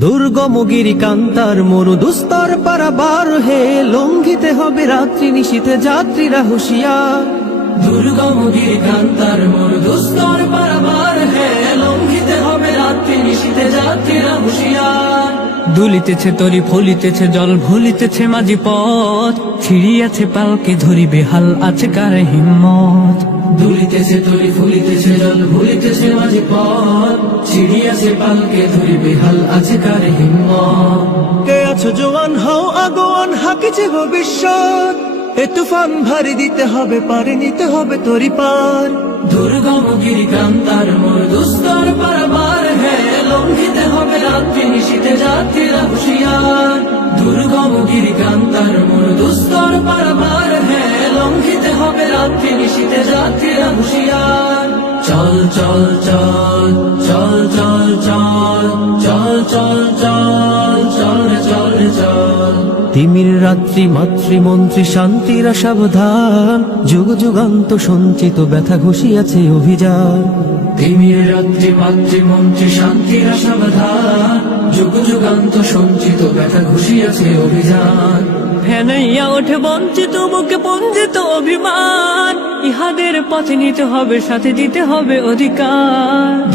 দুর্গম গিরি কান্তার মরু দুস্তর পারাবার হে, লঙ্ঘিতে হবে রাত্রি নিশীতে যাত্রীরা হুঁশিয়ার। দুর্গম গিরিকান্তার মোর দুস্তর পারাবার হে, লঙ্ঘিতে হবে রাত্রি নিশীতে যাত্রীরা হুঁশিয়ার। দুলিতেছে তরি, ফলিতেছে জল, ভুলিতেছে মাঝি পথ। ছিড়িয়াছে পালকে ধরিবে হাল, আছে কার হিম্মত। দুলিতেছে তরি, ফুলিতেছে জল, ভুলিতেছে মাঝি পথ। ছিড়িয়াছে পালকে ধরিবে হাল আছে কার হিম্মত? কে আছো জোয়ান হও আগোয়ান হাকিছে ভবিষ্যৎ এ তুফান ভারী দিতে হবে পারে নিতে হবে তরি পার দুর্গম গিরিকান্তার মোর দুস্তর পারাবার হে লঙ্ঘিতে হবে রাত্রি নিশীতে যাত্রীরা হুঁশিয়ার। দুর্গম গিরিকান্তার মোর দুস্তর পারাবার হে লঙ্ঘিতে হবে রাত্রি নিশীতে যাত্রীরা হুঁশিয়ার। চল চল চল। চল চল চল চল চল চল। তিমির রাত্রি মাতৃমন্ত্রী শান্তিরা সাবধান। যুগ যুগান্ত সঞ্চিত ব্যথা ঘুষিয়াছে অভিযান। তিমির রাত্রি মাতৃমন্ত্রী শান্তির সাবধান। যুগ যুগান্ত সঞ্চিত ব্যথা ঘুষিয়াছে অভিযান। ফেনাইয়া ওঠে বঞ্চিত বুকে পঞ্জিত অভিমান। ইহাদের পথে নিতে হবে সাথে দিতে হবে অধিকার।